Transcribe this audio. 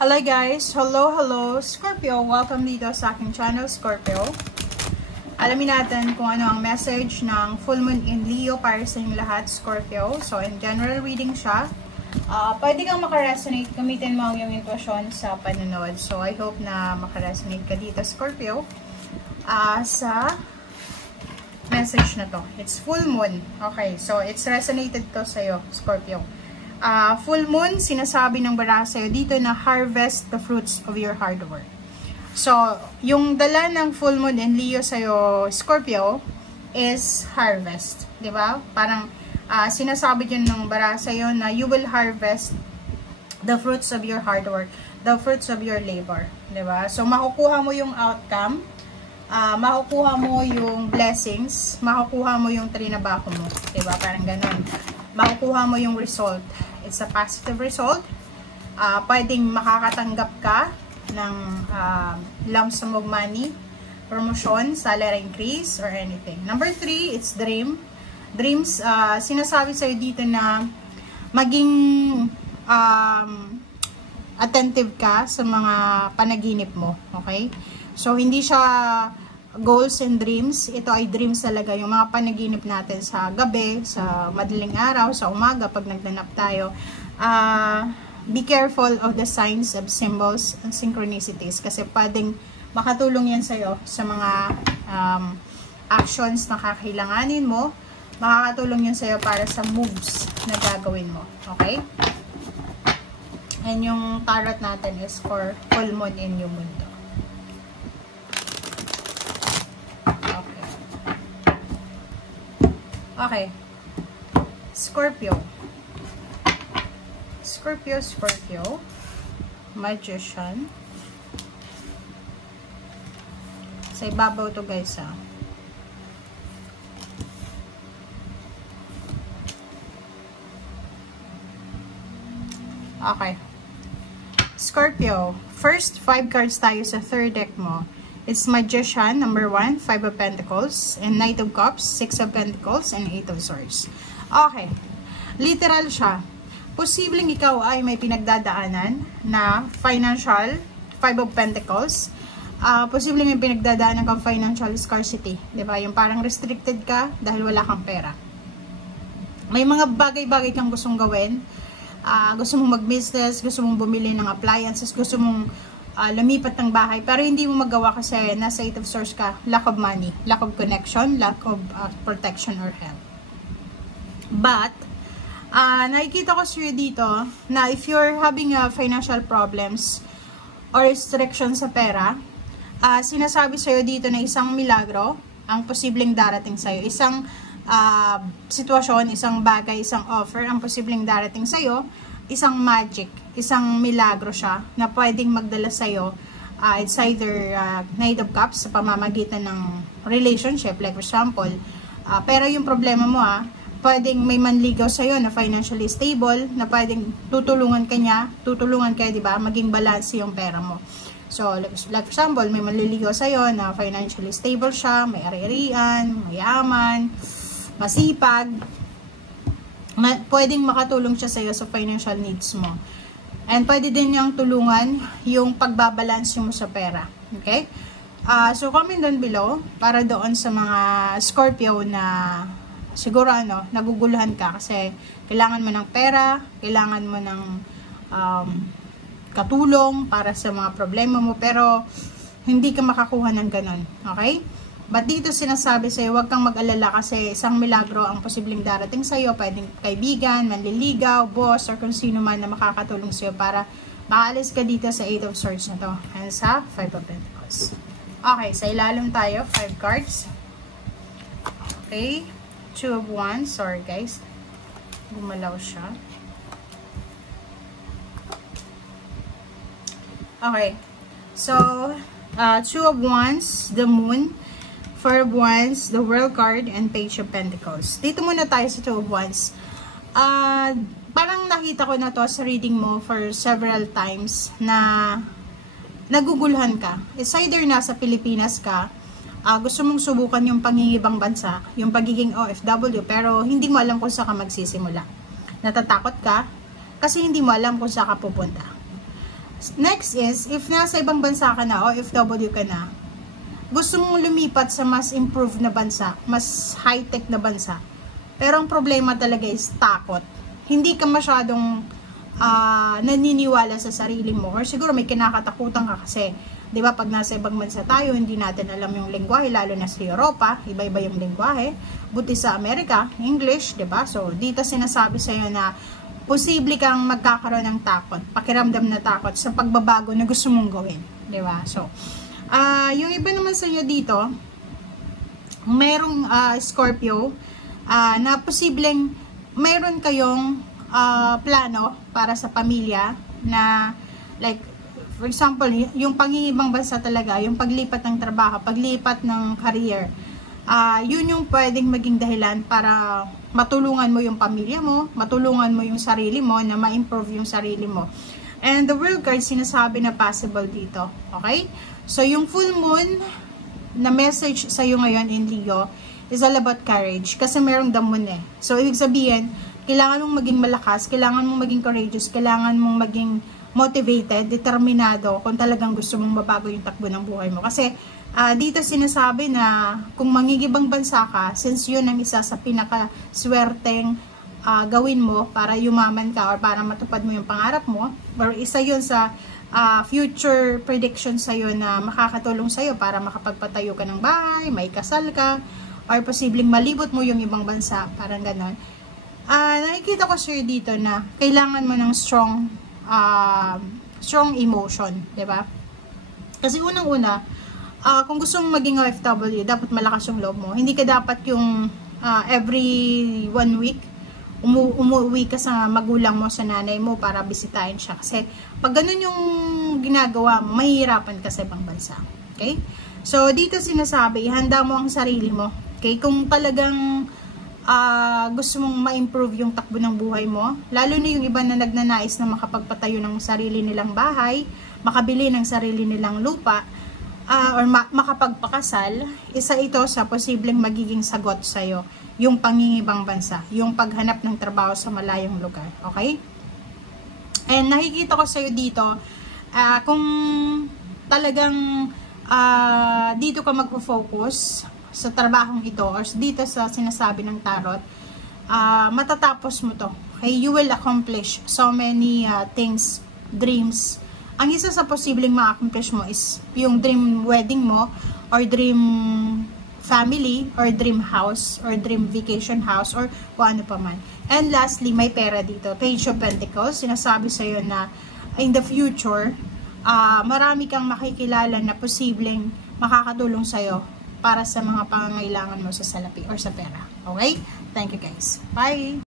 Hello guys! Hello Scorpio! Welcome dito sa aking channel, Scorpio. Alamin natin kung ano ang message ng Full Moon in Leo para sa inyong lahat, Scorpio. So, in general reading siya. Pwede kang makaresonate, gamitin mo ang iyong intuition sa panonood. So, I hope na makaresonate ka dito, Scorpio. Sa message na to. It's Full Moon. Okay, so it's resonated to sa'yo, Scorpio. Full moon, sinasabi ng bara sa'yo dito na harvest the fruits of your hard work. So, yung dala ng full moon in Leo sa'yo, Scorpio, is harvest. Diba? Parang sinasabi dyan ng bara sa'yo na you will harvest the fruits of your hard work, the fruits of your labor. Diba? So, makukuha mo yung outcome, makukuha mo yung blessings, makukuha mo yung trinabaho mo. Diba? Parang ganun. Makukuha mo yung result. It's a positive result. Pwedeng makakatanggap ka ng lump sum of money, promotion, salary increase, or anything. Number 3, it's dream. Dreams, sinasabi sa'yo dito na maging attentive ka sa mga panaginip mo. Okay? So, hindi siya goals and dreams. Ito ay dreams talaga. Yung mga panaginip natin sa gabi, sa madaling araw, sa umaga, pag nagdanap tayo. Be careful of the signs of symbols and synchronicities. Kasi pwedeng makatulong yan sa'yo sa mga actions na kakailanganin mo. Makakatulong yan sa'yo para sa moves na gagawin mo. Okay? And yung tarot natin is for full moon in new moon. Okay. Scorpio. Scorpio. Magician. Sa ibabaw to guys ha. Okay. Scorpio. First 5 cards tayo sa third deck mo. It's Magician, number 1, 5 of Pentacles, and Knight of Cups, 6 of Pentacles, and 8 of Swords. Okay. Literal siya. Posibleng ikaw ay may pinagdadaanan na financial, 5 of Pentacles. Posibleng may pinagdadaanan kang financial scarcity. Diba? Yung parang restricted ka dahil wala kang pera. May mga bagay-bagay kang gustong gawin. Gusto mong mag-business, gusto mong bumili ng appliances, gusto mong lumipat ng bahay, pero hindi mo magawa kasi nasa 8 of Swords ka, lack of money, lack of connection, lack of protection or help. But, nakikita ko sa'yo dito na if you're having financial problems or restriction sa pera, sinasabi sa'yo dito na isang milagro ang posibleng darating sa'yo. Isang sitwasyon, isang bagay, isang offer ang posibleng darating sa'yo. Isang magic, isang milagro siya na pwedeng magdala sa'yo. It's either Knight of Cups sa pamamagitan ng relationship, like for example. Pero yung problema mo pwedeng may manligaw sa'yo na financially stable, na pwedeng tutulungan kayo, diba? Maging balance yung pera mo. So, like for example, may manliligaw sa'yo na financially stable siya, may ari-arian, mayaman, masipag. Pwedeng makatulong siya sa'yo sa financial needs mo. And pwede din niyang tulungan yung pagbabalance mo sa pera. Okay? So, comment down below para doon sa mga Scorpio na siguro naguguluhan ka kasi kailangan mo ng pera, kailangan mo ng katulong para sa mga problema mo, pero hindi ka makakuha ng ganun. Okay? But dito sinasabi sa'yo, huwag kang mag-alala kasi isang milagro ang posibleng darating sa'yo. Pwedeng kaibigan, manliligaw, boss, or kung sino man na makakatulong sa'yo para makaalis ka dito sa 8 of Swords na to. And sa 5 of Pentacles. Okay, sa ilalim tayo, 5 cards. Okay, 2 of Wands. Sorry guys, gumalaw siya. Okay, so 2 of Wands, the Moon, 4 of Wands, the World card, and Page of Pentacles. Dito muna tayo sa 2 of Wands. Parang nakita ko na to sa reading mo for several times na naguguluhan ka. It's either nasa Pilipinas ka, gusto mong subukan yung pangingibang bansa, yung pagiging OFW, pero hindi mo alam kung saan ka magsisimula. Natatakot ka kasi hindi mo alam kung saan ka pupunta. Next is, if nasa ibang bansa ka na o OFW ka na, gusto mong lumipat sa mas improved na bansa, mas high-tech na bansa. Pero ang problema talaga is takot. Hindi ka masyadong naniniwala sa sarili mo, or siguro may kinakatakutan ka kasi, di ba, pag nasa ibang bansa tayo, hindi natin alam yung lengguwahe, lalo na sa Europa, iba-iba yung lengguwahe. Buti sa Amerika, English, di ba? So, dito sinasabi sa'yo na posible kang magkakaroon ng takot, pakiramdam na takot sa pagbabago na gusto mong gawin, di ba? So, yung iba naman sa inyo dito, merong Scorpio, na posibleng meron kayong plano para sa pamilya na, like, for example, yung pangingibang bansa talaga, yung paglipat ng trabaho, paglipat ng career, yun yung pwedeng maging dahilan para matulungan mo yung pamilya mo, matulungan mo yung sarili mo, na ma-improve yung sarili mo. And the World card, sinasabi na possible dito. Okay? So, yung full moon na message sa'yo ngayon in Leo is all about courage. Kasi merong the moon eh. So, ibig sabihin, kailangan mong maging malakas, kailangan mong maging courageous, kailangan mong maging motivated, determinado kung talagang gusto mong mabago yung takbo ng buhay mo. Kasi dito sinasabi na kung mangigibang bansa ka, since yun ang isa sa pinakaswerteng gawin mo para yumaman ka or para matupad mo yung pangarap mo, or isa yun sa future prediction sa'yo na makakatulong sa'yo para makapagpatayo ka ng bahay, may kasal ka, or posibleng malibot mo yung ibang bansa, parang ganon. Nakikita ko sir dito na kailangan mo ng strong emotion, di ba? Kasi unang-una, kung gusto mong maging OFW, dapat malakas yung loob mo. Hindi ka dapat yung every 1 week, umuwi ka sa magulang mo, sa nanay mo para bisitahin siya. Kasi pag ganun yung ginagawa mo, mahihirapan ka sa ibang bansa. Okay? So, dito sinasabi, ihanda mo ang sarili mo. Okay? Kung talagang gusto mong ma-improve yung takbo ng buhay mo, lalo na yung iba na nagnanais na makapagpatayo ng sarili nilang bahay, makabili ng sarili nilang lupa, or makapagpakasal, isa ito sa posibleng magiging sagot sa'yo, yung pangingibang bansa, yung paghanap ng trabaho sa malayong lugar. Okay? And nakikita ko sa'yo dito, kung talagang dito ka magpo-focus sa trabahong ito, or dito sa sinasabi ng tarot, matatapos mo to. Okay? You will accomplish so many things, dreams. Ang isa sa posibleng ma-accomplish mo is yung dream wedding mo, or dream family, or dream house, or dream vacation house, or kung ano pa man. And lastly, may pera dito. Page of Pentacles, sinasabi sa'yo na in the future, marami kang makikilala na posibleng makakatulong sa'yo para sa mga pangangailangan mo sa salapi or sa pera. Okay? Thank you guys. Bye!